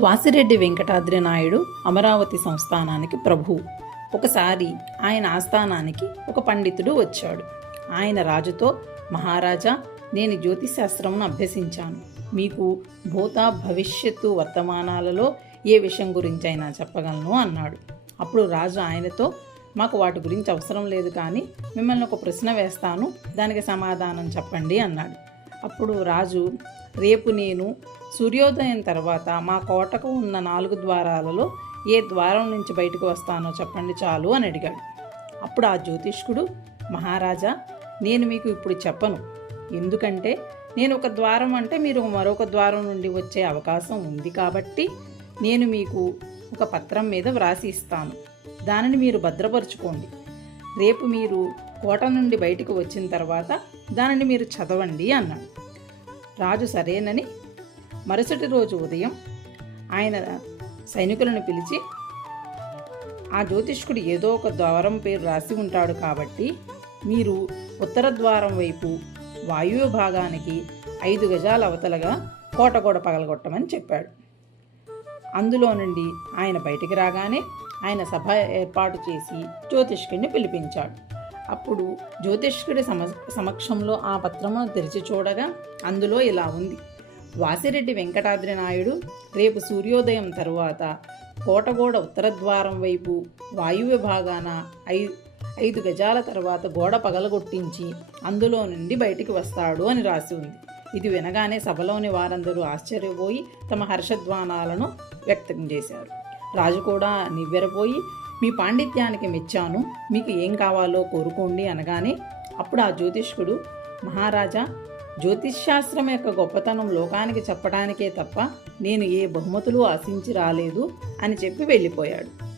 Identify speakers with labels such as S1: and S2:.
S1: వాసిరెడ్డి వెంకటాద్రి నాయుడు అమరావతి సంస్థానానికి ప్రభువు ఒకసారి ఆయన ఆస్థానానికి ఒక పండితుడు వచ్చాడు. ఆయన రాజుతో మహారాజా నేను జ్యోతిశాస్త్రమును అభ్యసించాను. మీకు భూత భవిష్యత్తు వర్తమానాలలో ఏ విషయం గురించి అయినా చెప్పగలను అన్నాడు. అప్పుడు రాజు ఆయనతో మాకు వాటి గురించి అవసరం లేదు కానీ మిమ్మల్ని ఒక ప్రశ్న వేస్తాను. దానికి సమాధానం చెప్పండి అన్నాడు. అప్పుడు రాజు రేపు నేను సూర్యోదయం తర్వాత మా కోటకు ఉన్న నాలుగు ద్వారాలలో ఏ ద్వారం నుంచి బయటకు వస్తానో చెప్పండి చాలు అని అడిగాడు. అప్పుడు ఆ జ్యోతిష్కుడు మహారాజా నేను మీకు ఇప్పుడు చెప్పను. ఎందుకంటే నేను ఒక ద్వారం అంటే మీరు మరొక ద్వారం నుండి వచ్చే అవకాశం ఉంది కాబట్టి నేను మీకు ఒక పత్రం మీద వ్రాసి ఇస్తాను. దానిని మీరు భద్రపరుచుకోండి. రేపు మీరు కోట నుండి బయటకు వచ్చిన తర్వాత దానిని మీరు చదవండి అన్నాడు. రాజు సరేనని మరుసటి రోజు ఉదయం ఆయన సైనికులను పిలిచి ఆ జ్యోతిష్కుడు ఏదో ఒక ద్వారం పేరు రాసి ఉంటాడు కాబట్టి మీరు ఉత్తర ద్వారం వైపు వాయువ్య భాగానికి ఐదు గజాల అవతలగా కోట గోడ పగలగొట్టమని చెప్పాడు. అందులో నుండి ఆయన బయటికి రాగానే ఆయన సభ ఏర్పాటు చేసి జ్యోతిష్కుడిని పిలిపించాడు. అప్పుడు జ్యోతిష్కుడి సమ సమక్షంలో ఆ పత్రమును తెరిచి చూడగా అందులో ఇలా ఉంది. వాసిరెడ్డి వెంకటాద్రి నాయుడు రేపు సూర్యోదయం తరువాత కోటగోడ ఉత్తర ద్వారం వైపు వాయు విభాగాన ఐ ఐదు గజాల తర్వాత గోడ పగలగొట్టించి అందులో నుండి బయటికి వస్తాడు అని రాసి ఉంది. ఇది వినగానే సభలోని వారందరూ ఆశ్చర్యపోయి తమ హర్షధ్వానాలను వ్యక్తం చేశారు. రాజు కూడా నివ్వెరపోయి మీ పాండిత్యానికి మెచ్చాను మీకు ఏం కావాలో కోరుకోండి అనగానే అప్పుడు ఆ జ్యోతిష్కుడు మహారాజా జ్యోతిష్శాస్త్రం యొక్క గొప్పతనం లోకానికి చెప్పడానికే తప్ప నేను ఏ బహుమతులు ఆశించి రాలేదు అని చెప్పి వెళ్ళిపోయాడు.